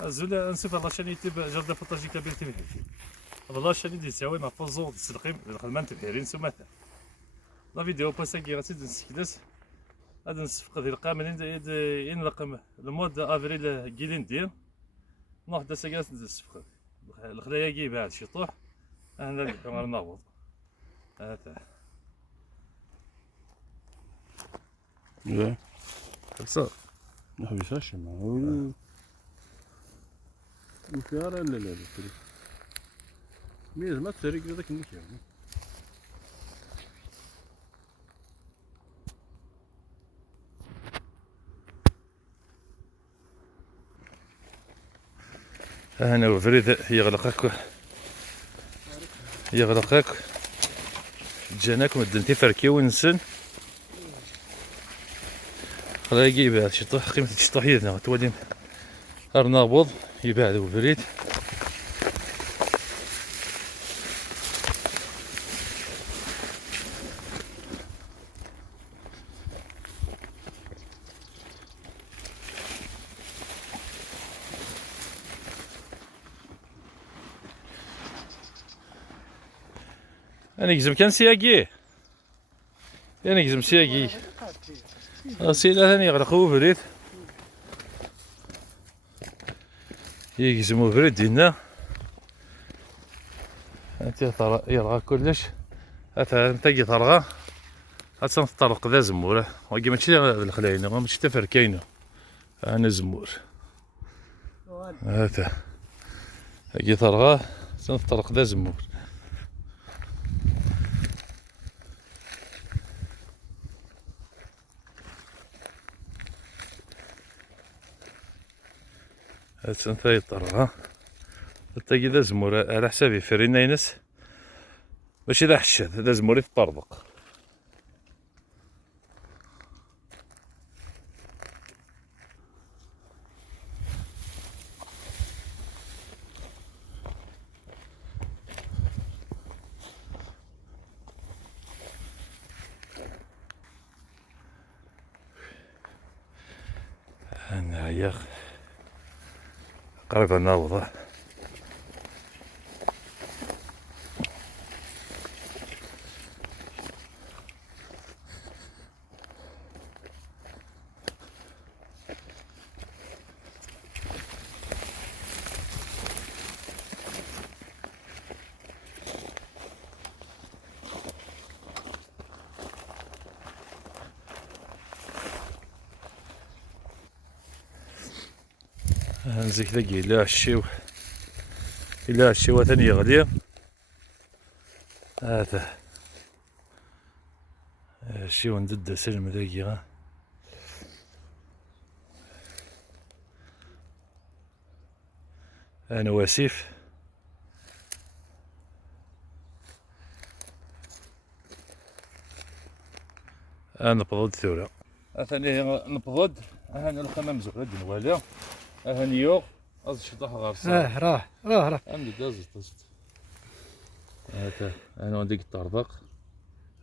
زول نسيب الله شاني تب جرد فطاجي كبير تمهي الله شاني دي ساوي ما فوزو تسلقيم الخدمان تبهيرين سماتا لا فيديو باساكي غاتي نسكدس هذا نصفق ذي القامن إن رقم المود افريل كيلين دير نروح دا ساكاس نصفق الخلايا كي بعد شي طوح انا اللي غير نهبط هذا لا خلصا ما حبيساش معاه وفيها لا لا لا تري ميز ما تسرق هذاك النيك يعني انا وفريد يغلقك جاناك مدنتي فركيو ونسن خلا يبعد شطوح قيمة الشطوح يدنا تولي أرنابض يبعد وفريد أنا يجزم كان سياقي أنا يجزم سياقي سيلا ثاني يغرقو فريد يجزمو فريد دينا أنت يرغى كلش أنت ترغى تنطرق ذا زمور وكي ماشي الخلاينة ماشي تفركينو أنا زمور هذا كي ترغى تنطرق ذا زمور هاتسنتا يطرها تاقي ذا زمور على حسابي فرينا ينس ماشي ذا حشاد هذا زمور يتطربق أنا يا قريب نوضة نزيك ذاكي إلا عشيو ثاني يغلي هذا الشيو ندد سلم ذاكي أنا واسيف أنا نبض ثورة أثاني نبض أهاني الخمام زغرد نوالي أهاني يوغ أز شطح غارصة راه أنا دازت هذا أنا عندي الطربق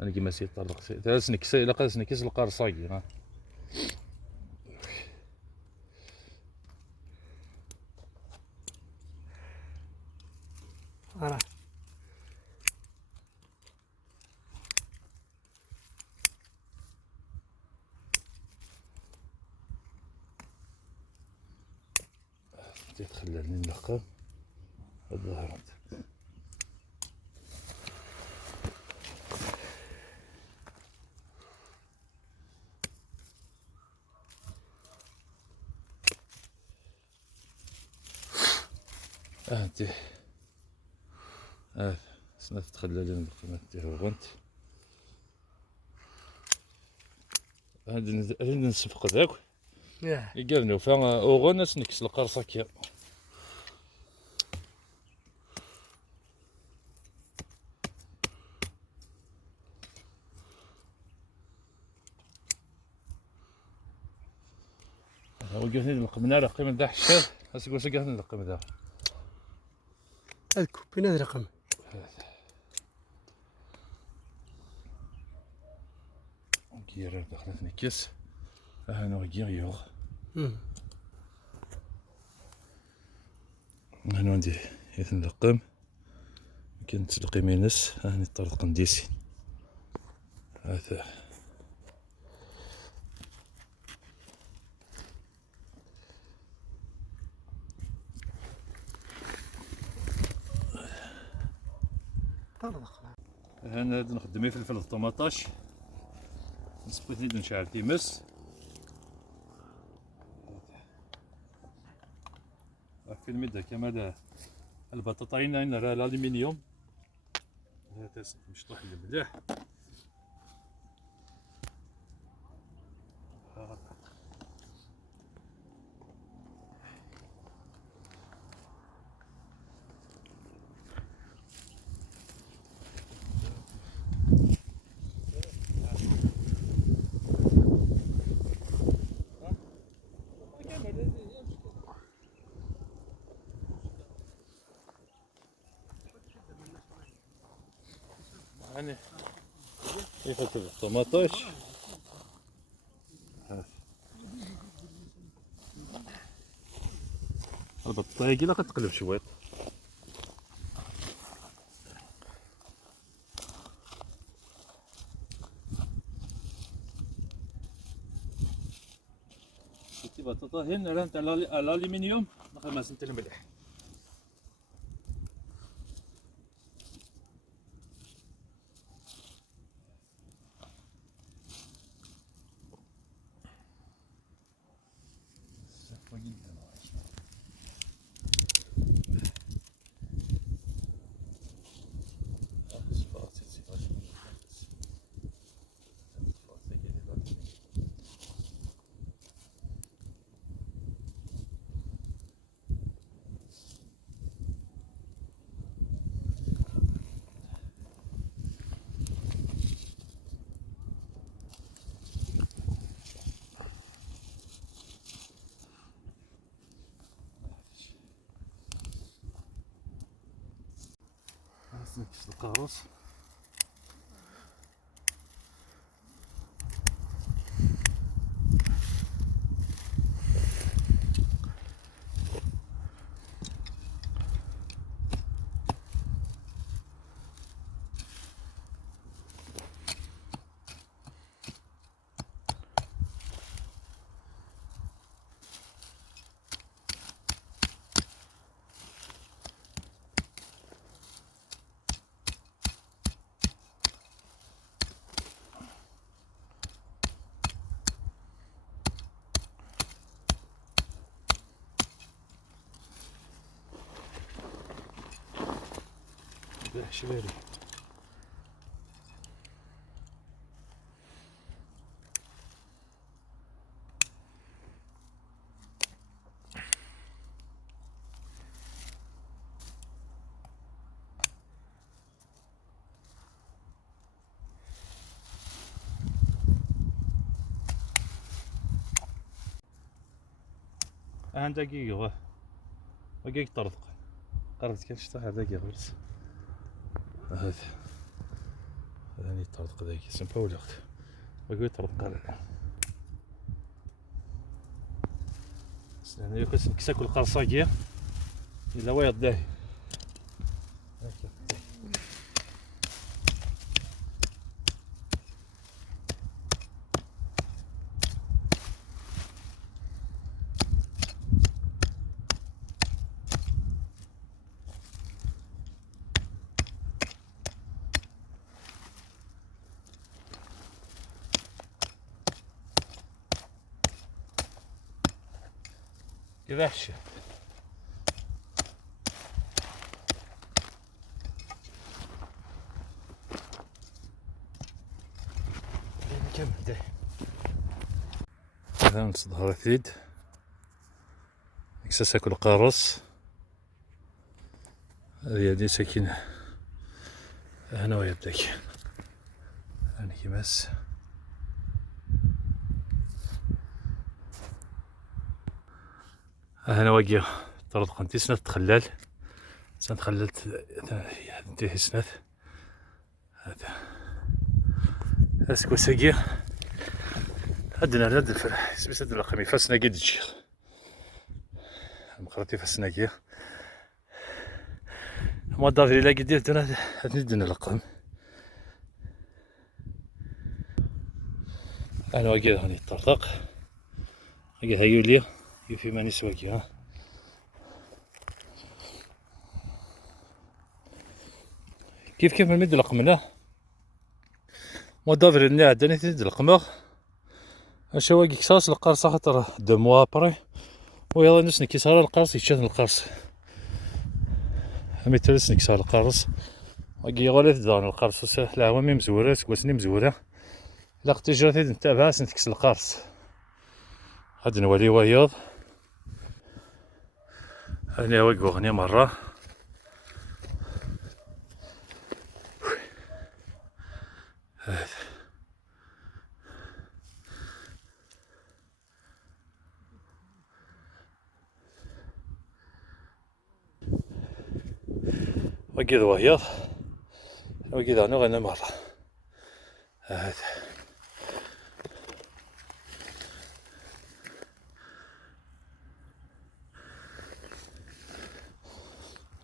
أنا كيما سيت الطربق تاس نكسي إلا قاس نكس القرصاكي راه تخللني نلقى الظهر انت سنة تخللني نلقى تهونت هادي نصفق ذاك يقالنو فا اوغون نكس القرصة كيا وقفني نلقمنا على قيمة دا حشاد هسه قلت قفني نلقم دا هاد كوبين هاد الرقم كيرا دخلتني كيس انا وكيا يوغ هنا عندي يتنلقم كاين تلقيم ينس هاني طرق نديسي هذا طرق. هنا هاد نخدم فلفل الطوماطاش نسبتني نشعل تيمس في المدة كما البطاطين هنا راه الالومنيوم هذا مشطوح المليح يعني فلفل الطوماطاش البطاطايه كي كتقلب شويط شتي بطاطا هنا راه تاع الالومنيوم نخمس نتا الملح نكس القاروص شبالي دقيقة دقيقة طردق قربت كان شتا دقيقة بس هذا هاني طردق دقيقة سمبا ولا بقول طردق هذا أنا كساكل القرصاكية إلا وايض داهي كذا هشة نكمل ده هذا من صدها ثيد إكساس أكل قارص هذه هذه سكينة هنا ويبدأ هنا كماس هنا واقع طرد قنتي سنة تخلل سنة تخللت انتهي سنة هذا اسكو ساقي عندنا هاد الفرح سبيس هاد الرقمي فاسنا قد الشيخ مقرتي فاسنا كي موا دافريل لا كيدير دنا هادي دنا لقم انا واقي راني طرطق واقي ها يوليا يفي ماني سواقي ها كيف من مد لقمنا موا دافريل ني عداني تيد لقمه اش واقي كساس القرص خاطر 2 موا ابري ويلا نسني كي صار القرص يتشاد القرص همي ترسني كسار القرص واقي غولي تدان القرص العوامي مزوره سكواسني مزوره لا تجرا تيد نتابعها سنتكس القرص غادي نولي وياض هاني واقف غني مره واقي وياض واقي دانو غني مره هذا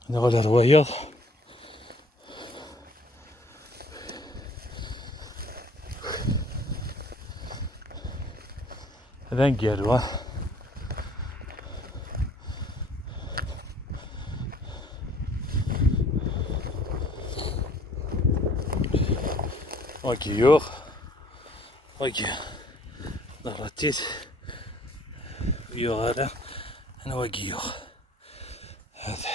أنا غادي روايض هذا نقالوا واقي واقي ضرتيت هذا أنا واقي هذا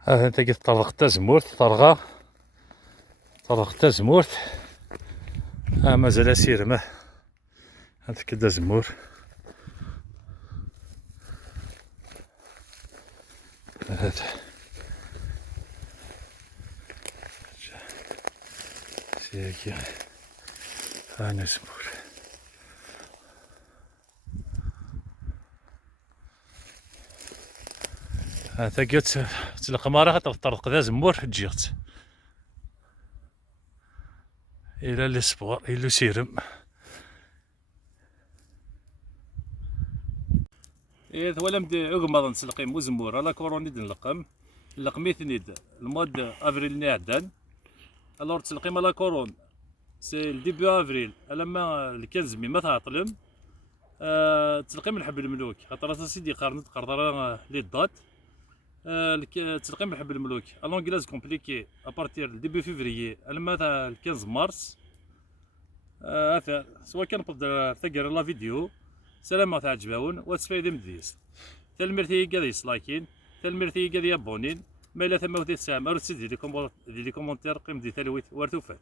هذا انت قلت طرقت زمورت طرقت زمورت مازال اسير ما هذا كدا زمور هذا سيكي انا زمور هذا قلت القمارة خاطر طرق ذا زمور جيت الى الاسبوع الى سيرم إيه ولا مدي عقب نسلقيم وزمور على كوروني نلقم لقميت نيد المواد افريل نعدان الور تسلقيم على كورون سي الديبي افريل لما الكنز مي ما تعطلم تسلقيم نحب الملوك خاطر سيدي قارنت قرضرا لي دات تسلقيم نحب الملوك الونجلاز كومبليكي ابارتير ديبي فيفريي لما تاع 15 مارس هذا سواء كان قدر تقرا لا فيديو سلامة تعجبون وتسفايد مديس تلمرتي قاد يسلايكين تلمرتي قاد يابونين ما لا ثم ودي تسامر سيدي لي كومونتير قيم دي تلويت ورثوفات.